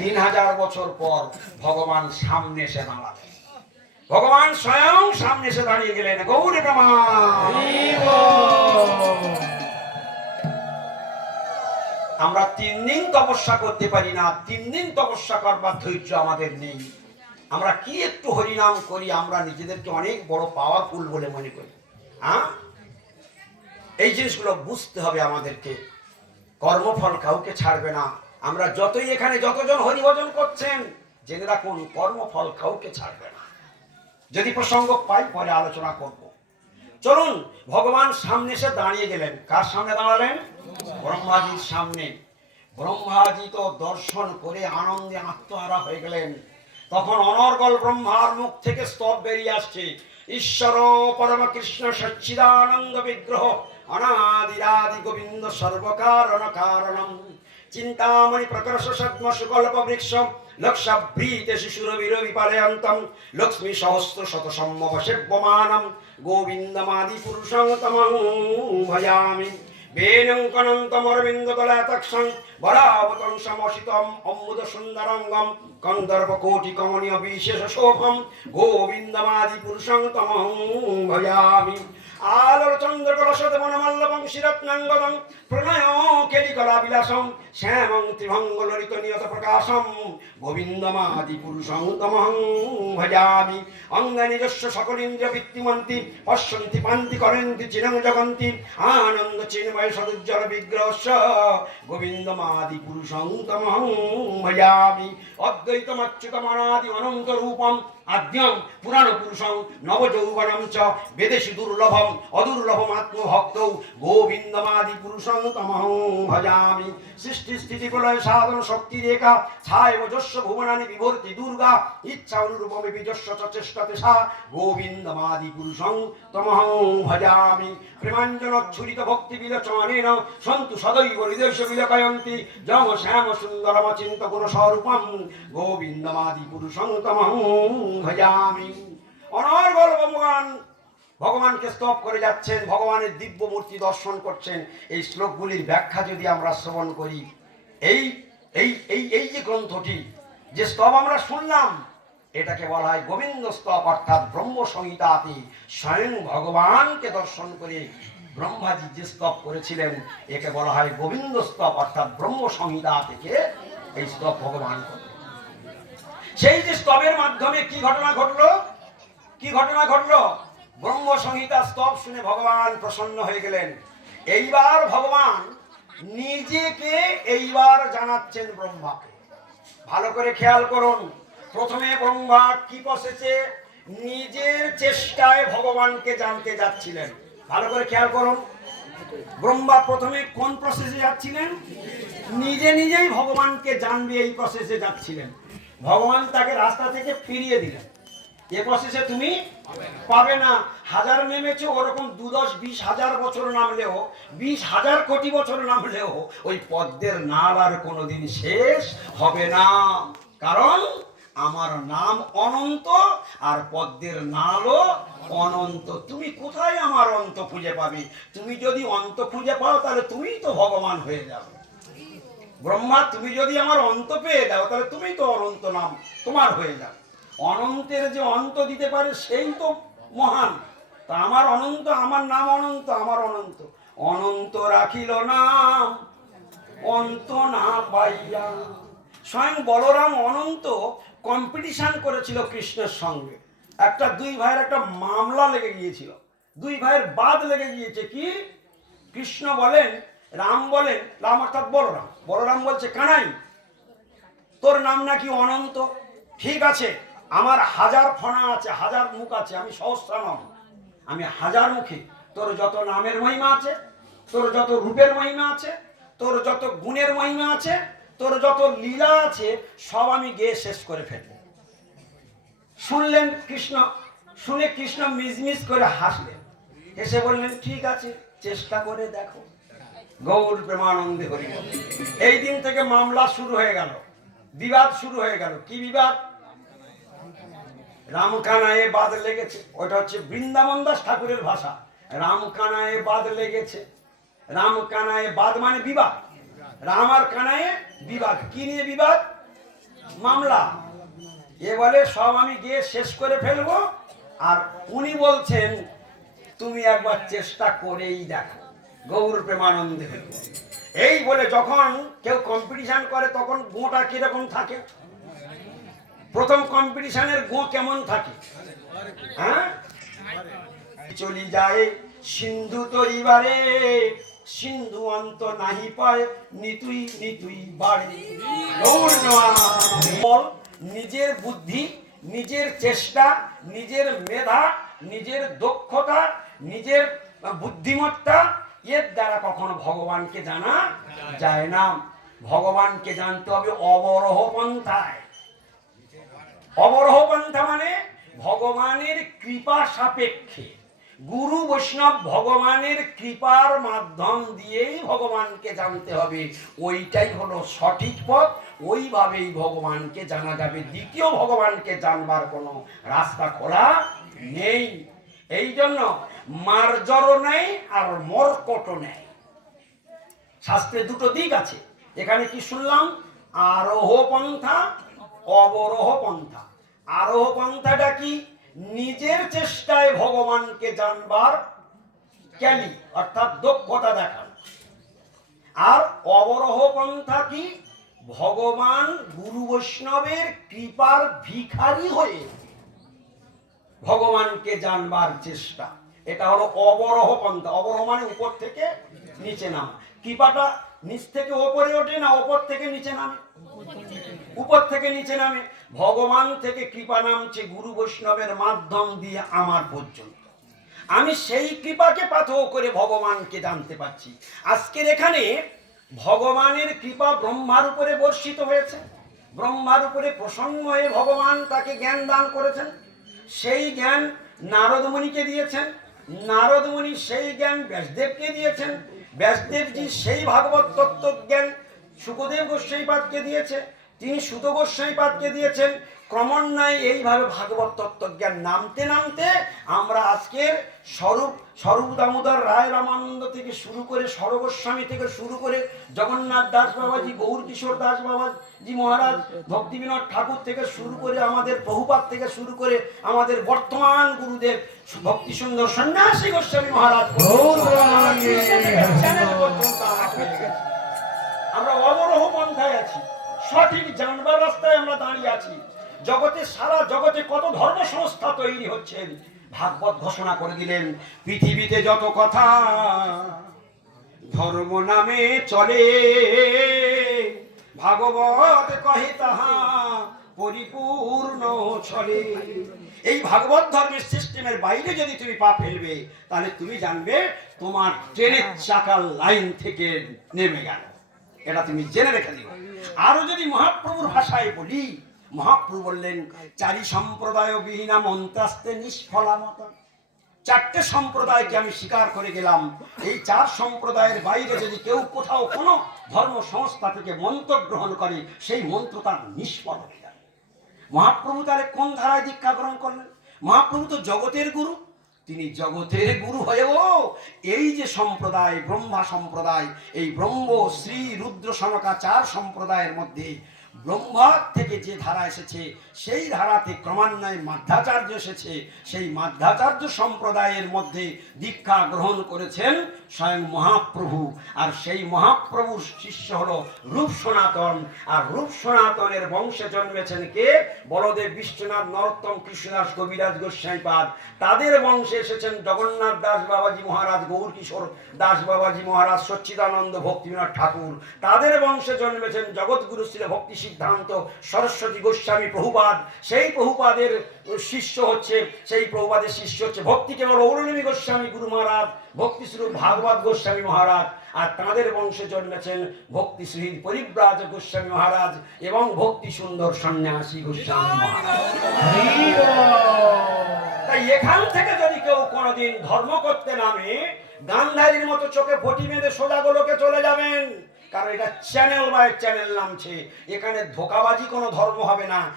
তিন হাজার বছর পর ভগবান সামনে এসে দাঁড়ালেন। ভগবান স্বয়ং সামনে এসে দাঁড়িয়ে গেলেন। গৌরী প্রমাণ আমরা তিন দিন তপস্যা করতে পারি না, তিন দিন তপস্যা করবার ধৈর্য আমাদের নেই। আমরা কি একটু হরিনাম করি, আমরা নিজেদেরকে অনেক বড় পাওয়ারফুল বলে মনে করি। হ্যাঁ এই জিনিসগুলো বুঝতে হবে আমাদেরকে। কর্মফল কাউকে ছাড়বে না। আমরা যতই এখানে যতজন হরিভজন করছেন, জেনে রাখুন, কর্মফল কাউকে ছাড়বে না। যদি প্রসঙ্গ পাই, পরে আলোচনা করব। চলুন, ভগবান সামনে এসে দাঁড়িয়ে গেলেন। কার সামনে দাঁড়ালেন? ব্রহ্মাজির সামনে। ব্রহ্মাজি তো দর্শন করে আনন্দে আত্মহারা হয়ে গেলেন। তখন অনর্গল ব্রহ্মার মুখ থেকে স্তব বেরিয়ে আসছে। ঈশ্বর পরম কৃষ্ণ সচ্চিদানন্দ বিগ্রহ, অনাদিরাদি গোবিন্দ সর্বকারণ কারণম। চিন্তামণি প্রকর্ষ সদ্ম সুকল্প বৃক্ষ লক্ষাভ্রীতে শিশুরবির বিপালয়ন্তম লক্ষ্মী সহস্র শত সম্ভব সেব্যমানম গোবিন্দমাদি পুরুষং তমং ভজামি বেনং কনন্তমরবিন্দ দলাতক্ষং বরাবতং সমসিতম অম্বুদ সুন্দরঙ্গম কন্দর্প কোটি কমনীয় বিশেষ শোভম গোবিন্দমাদি পুরুষং তমং ভজামি। আলোর চন্দ্র কলসদ বনমল্লবং শিরত্নাঙ্গদং প্রণয় কেলি কলা বিলাসম শ্যামং ত্রিভঙ্গ ললিত নিয়ত প্রকাশম গোবিন্দমাদি পুরুষং তমহং ভজামি। অঙ্গ নিজস্ব সকলিন্দ্র ভিত্তিমন্তি পশ্যন্তি পান্তি করন্তি চিরং জগন্তি, আনন্দ চিন্ময় সদুজ্জ্বল বিগ্রহস্য গোবিন্দমাদি পুরুষং তমহং ভজামি অদ্বৈতমচ্যুতমনাদি অনন্ত রূপম আদ্যম পুরাণ পুরুষং নবযৌবনম চ বেদেশি দুর্লভম, অদুর্লভম আত্মভক্ত, গোবিন্দমাদি পুরুষং তমহং ভজামি। সৃষ্টি স্থিতি প্রলয় সাধন শক্তি রেখা, ছায় ওজস্ব ভুবনানি বিভর্তি দুর্গা, ইচ্ছা অনুরূপমে বিজস্ব চেষ্টতে সা গোবিন্দমাদি পুরুষং তমহং ভজামি। প্রেমাঞ্জন ছুরিত ভক্তি বিলোচনেন, সন্তু সদৈব হৃদয় বিলোকয়ন্তি জম শ্যাম সুন্দরম চিন্ত গুণ স্বরূপম, গোবিন্দমাদি পুরুষং তমহং ভজামি। অনর্গল ভগবান, ভগবানকে স্তব করে যাচ্ছেন, ভগবানের দিব্য মূর্তি দর্শন করছেন। এই শ্লোকগুলির ব্যাখ্যা যদি আমরা শ্রবণ করি, এই এই এই এই যে গ্রন্থটি, যে স্তব আমরা শুনলাম, এটাকে বলা হয় গোবিন্দ স্তব, অর্থাৎ ব্রহ্ম সংহিতাতে স্বয়ং ভগবানকে দর্শন করে ব্রহ্মাজি যে স্তব করেছিলেন, একে বলা হয় গোবিন্দ স্তব, অর্থাৎ ব্রহ্ম সংহিতা থেকে এই স্তব ভগবান করলেন সেই যে স্তবের মাধ্যমে কি ঘটনা ঘটলো? কি ঘটনা ঘটলো? ব্রহ্ম সংহিতা স্তব শুনে ভগবান প্রসন্ন হয়ে গেলেন। এইবার ভগবান নিজেকে এইবার জানাচ্ছেন ব্রহ্মাকে। ভালো করে খেয়াল করুন। প্রথমে ব্রহ্মা কি বসেছে? নিজের চেষ্টায় ভগবানকে জানতে যাচ্ছিলেন। ভালো করে খেয়াল করুন। ব্রহ্মা প্রথমে কোন প্রসেসে যাচ্ছিলেন? নিজে নিজেই ভগবানকে জানবে এই প্রসেসে যাচ্ছিলেন। ভগবান তাকে রাস্তা থেকে ফিরিয়ে দিলেন। এ প্রসেসে তুমি পাবে না। হাজার নেমেছো, ওরকম দু দশ বিশ হাজার বছর নামলেও বিশ হাজার কোটি বছর নামলেও ওই পদ্মের নাল আর কোনোদিন শেষ হবে না। কারণ আমার নাম অনন্ত আর পদ্মের নালও অনন্ত। তুমি কোথায় আমার অন্ত খুঁজে পাবে? তুমি যদি অন্ত খুঁজে পাও, তাহলে তুমিই তো ভগবান হয়ে যাবে। ব্রহ্মা, তুমি যদি আমার অন্ত পেয়ে দাও, তাহলে তুমি তো অনন্ত নাম তোমার হয়ে যাবে। অনন্তের যে অন্ত দিতে পারে, সেই তো মহান। তা আমার অনন্ত, আমার নাম অনন্ত, আমার অনন্ত। অনন্ত রাখিল নাম, অন্ত না পাইয়া। স্বয়ং বলরাম অনন্ত কম্পিটিশন করেছিল কৃষ্ণের সঙ্গে। একটা দুই ভাইয়ের একটা মামলা লেগে গিয়েছিল। দুই ভাইয়ের বাদ লেগে গিয়েছে কি? কৃষ্ণ বলেন, রাম বলেন, রাম অর্থাৎ বলরাম। বলরাম বলছে, কানাই, তোর নাম নাকি অনন্ত? ঠিক আছে, আমার হাজার ফণা আছে, হাজার মুখ আছে, আমি সহস্রানম আমি হাজার মুখী, তোর যত নামের মহিমা আছে, তোর যত রূপের মহিমা আছে, তোর যত গুণের মহিমা আছে, তোর যত লীলা আছে, সব আমি গেয়ে শেষ করে ফেলব। শুনলেন কৃষ্ণ, শুনে কৃষ্ণ মিজমিজ করে হাসলেন। হেসে বললেন, ঠিক আছে, চেষ্টা করে দেখো। গৌর প্রেমানন্দে হরি এই দিন থেকে মামলা শুরু হয়ে গেল। বিবাদ শুরু হয়ে গেল। কি বিবাদ? রামকানায়ে বাদ লেগেছে। ওটা হচ্ছে বৃন্দাবন দাস ঠাকুরের ভাষা। রামকানায়ে বাদ লেগেছে। রামকানায়ে বাদ মানে বিবাদ। রাম আর কানায়ে বিবাদ। কি নিয়ে বিবাদ? মামলা। এ বলে সব আমি গিয়ে শেষ করে ফেলব। আর উনি বলছেন, তুমি একবার চেষ্টা করেই দেখো। গৌর প্রেমানন্দে এই বলে যখন কেউ কম্পিটিশন করে তখন গোটা কীরকম থাকে? প্রথম কম্পিটিশনের গো কেমন থাকে? হ্যাঁ? চলি যায় সিন্ধু তরিবারে সিন্ধু অন্ত নাহি পায় নিতুই নিতুই বাড়ে। বল, নিজের বুদ্ধি নিজের চেষ্টা নিজের মেধা নিজের দক্ষতা নিজের বুদ্ধিমত্তা এর দ্বারা কখনো ভগবানকে জানা যায় না। ভগবানকে জানতে হবে অবরোহ পন্থায়। অবরোহ পন্থা মানে ভগবানের কৃপা সাপেক্ষে। গুরু বৈষ্ণব ভগবানের কৃপার মাধ্যম দিয়েই ভগবানকে জানতে হবে। ওইটাই হলো সঠিক পথ, ওইভাবেই ভগবানকে জানা যাবে। দ্বিতীয় ভগবানকে জানবার কোনো রাস্তা খোলা নেই। এই জন্য মার্জরও নেই আর মরকটও নেই। শাস্ত্রে দুটো দিক আছে। এখানে কি শুনলাম? আরোহ পন্থা, অবরোহ পন্থা। আরোহ পন্থাটা কি? নিজের চেষ্টায় ভগবানকে জানবার ক্যালি অর্থাৎ দক্ষতা দেখান। আর অবরোহ পন্থা কি? ভগবান গুরু বৈষ্ণবের কৃপার ভিখারি হয়ে ভগবানকে জানবার চেষ্টা। এটা হলো অবরোহ পন্থা। অবরোহ মানে উপর থেকে নিচে নামা। কৃপাটা নিচ থেকে ওপরে ওঠে না ওপর থেকে নিচে নামে? উপর থেকে নিচে নামে। ভগবান থেকে কৃপা নামছে গুরু বৈষ্ণবের মাধ্যম দিয়ে আমার পর্যন্ত। আমি সেই কৃপাকে পাথর করে ভগবানকে জানতে পারছি। আজকের এখানে ভগবানের কৃপা ব্রহ্মার উপরে বর্ষিত হয়েছে। ব্রহ্মার উপরে প্রসন্ন হয়ে ভগবান তাকে জ্ঞান দান করেছেন। সেই জ্ঞান নারদমণিকে দিয়েছেন। নারদমণি সেই জ্ঞান ব্যাসদেবকে দিয়েছেন। ব্যাসদেবজি সেই ভাগবত তত্ত্ব জ্ঞান সুখদেব গোস্বাইপাদকে দিয়েছে। তিনি সুত গোস্বাইপাদকে দিয়েছেন ক্রমান্বয়ে এইভাবে ভাগবত তত্ত্বজ্ঞান নামতে নামতে আমরা আজকের স্বরূপ স্বরূপ দামোদর রায় রামানন্দ থেকে শুরু করে সরগোস্বামী থেকে শুরু করে জগন্নাথ দাস বাবাজি গৌর কিশোর দাস বাবাজি মহারাজ ভক্তি বিনোদ ঠাকুর থেকে শুরু করে আমাদের বহুপাত থেকে শুরু করে আমাদের বর্তমান গুরুদেব ভক্তি সুন্দর সন্ন্যাসী গোস্বামী মহারাজ আমরা অবরোহ পন্থায় আছি। সঠিক জানবার রাস্তায় আমরা দাঁড়িয়ে আছি। জগতে সারা জগতে কত ধর্ম সংস্থা তৈরি হচ্ছেন ভাগবত ঘোষণা করে দিলেন, পৃথিবীতে যত কথা ধর্ম নামে চলে, ভাগবত কহে তাহা পরিপূর্ণ চলে। এই ভাগবত ধর্মের সিস্টেমের বাইরে যদি তুমি পা ফেলবে, তাহলে তুমি জানবে তোমার ট্রেনের চাকার লাইন থেকে নেমে গেল। এটা তুমি জেনে রেখে দিও। আরও যদি মহাপ্রভুর ভাষায় বলি, মহাপ্রভু বললেন, চারি সম্প্রদায় বিহীনা মন্ত্রাস্তে নিষ্ফলা মত চারটে সম্প্রদায়কে আমি স্বীকার করে গেলাম। এই চার সম্প্রদায়ের বাইরে যদি কেউ কোথাও কোনো ধর্ম সংস্থা থেকে মন্ত্র গ্রহণ করে, সেই মন্ত্র তার নিষ্ফল হয়ে যাবে। মহাপ্রভু তাহলে কোন ধারায় দীক্ষা গ্রহণ করলেন? মহাপ্রভু তো জগতের গুরু। তিনি জগতের গুরু হয়েও এই যে সম্প্রদায়, ব্রহ্মা সম্প্রদায়, এই ব্রহ্ম, শ্রী, রুদ্র সমকাচার সম্প্রদায়ের মধ্যে ব্রহ্মা থেকে যে ধারা এসেছে, সেই ধারাতে ক্রমান্বয়ে মাধ্যাচার্য এসেছে। সেই মাধ্যাচার্য সম্প্রদায়ের মধ্যে দীক্ষা গ্রহণ করেছেন স্বয়ং মহাপ্রভু। আর সেই মহাপ্রভুর শিষ্য হলো রূপ সনাতন। আর রূপ সনাতনের বংশে জন্মেছেন কে? বলদেব বিশ্বনাথ, নরোত্তম কৃষ্ণদাস, কবিরাজ গোস্বাইপাদ। তাদের বংশে এসেছেন জগন্নাথ দাস বাবাজি মহারাজ গৌর কিশোর দাস বাবাজি মহারাজ, সচ্চিদানন্দ ভক্তিনাথ ঠাকুর। তাদের বংশে জন্মেছেন জগৎগুরু শ্রী ভক্তি সিদ্ধান্ত সরস্বতী গোস্বামী প্রভুপাদ সেই প্রভুপাদের শিষ্য হচ্ছে সেই প্রভুপাদের শিষ্য হচ্ছে ভক্তি কেবল ঔরণী গোস্বামী গুরু মহারাজ ভক্তি স্বরূপ ভাগবত গোস্বামী মহারাজ আর তাদের বংশে জন্মেছেন ভক্তি শহীদ পরিব্রাজ গোস্বামী মহারাজ এবং ভক্তি সুন্দর সন্ন্যাসী গোস্বামী মহারাজ। তাই এখান থেকে যদি কেউ কোনোদিন ধর্ম করতে নামে গান্ধারীর মতো চোখে ফটি মেঁধে সোজা গোলকে চলে যাবেন। কারণ এটা চ্যানেল বাই চ্যানেল নামছে। এখানে ধোকাবাজি কোনো ধর্ম হবে না।